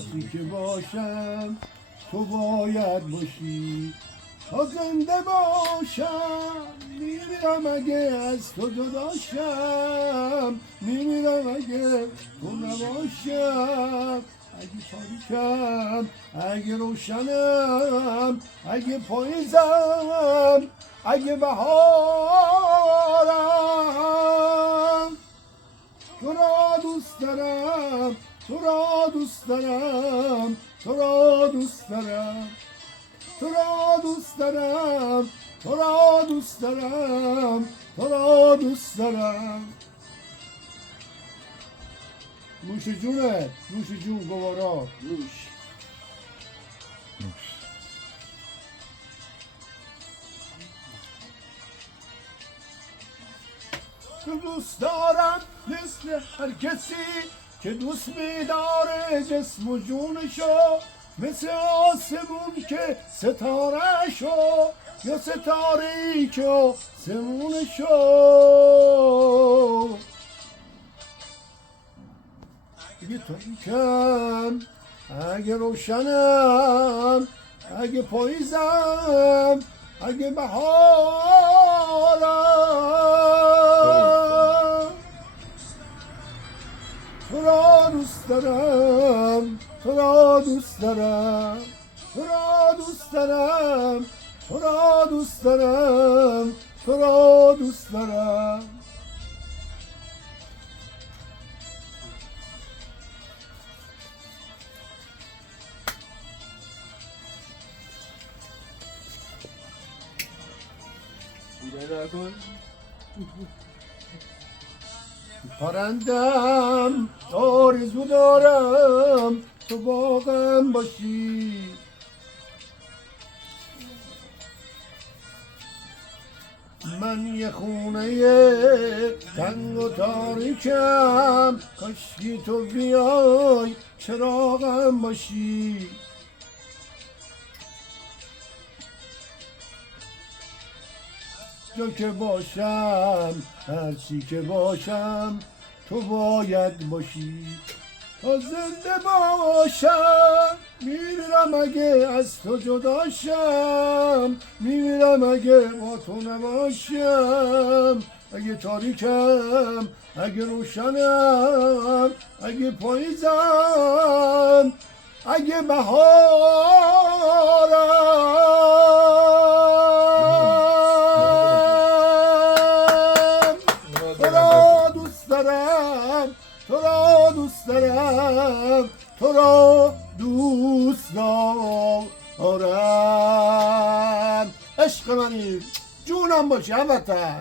هرچی که باشم تو باید باشی. تا زنده باشم میمیرم اگه از تو جداشم، میمیرم اگه تو نباشم. اگه تاریکم اگه روشنم، اگه پاییزم اگه بهارم، تو را دوست دارم، تو را دوست دارم، تو را دوست دارم، تو را دوست دارم، تو را دوست دارم، تو را دوست دارم. نوش جونه، نوش جون گوارا، نوش. تو دوست دارم مثل هر کسی که دوست می‌داره جسم و جونشو، مثل آسمون که ستاره شو، یا ستاره‌ای که آسمونشو. اگه تاریکم اگه روشنم، اگه پاییزم اگه بهارم، تو را دوست دارم، تو را دوست دارم، تو را دوست دارم، تو را دوست دارم، تو را دوست دارم. پرندم آرزو دارم تو باغم باشی، من یه خونه تنگ و تاریکم، کاشکی تو بیای چراغم باشی. جا که باشم هرچی که باشم تو باید باشی. تا زنده باشم میمیرم اگه از تو جداشم، میمیرم اگه با تو نباشم. اگه تاریکم اگه روشنم، اگه پاییزم اگه بهارم، تو را دوست دارم، تو را دوست دارم، تو را دوست دارم. عشق منی، جونم باشی هموطن.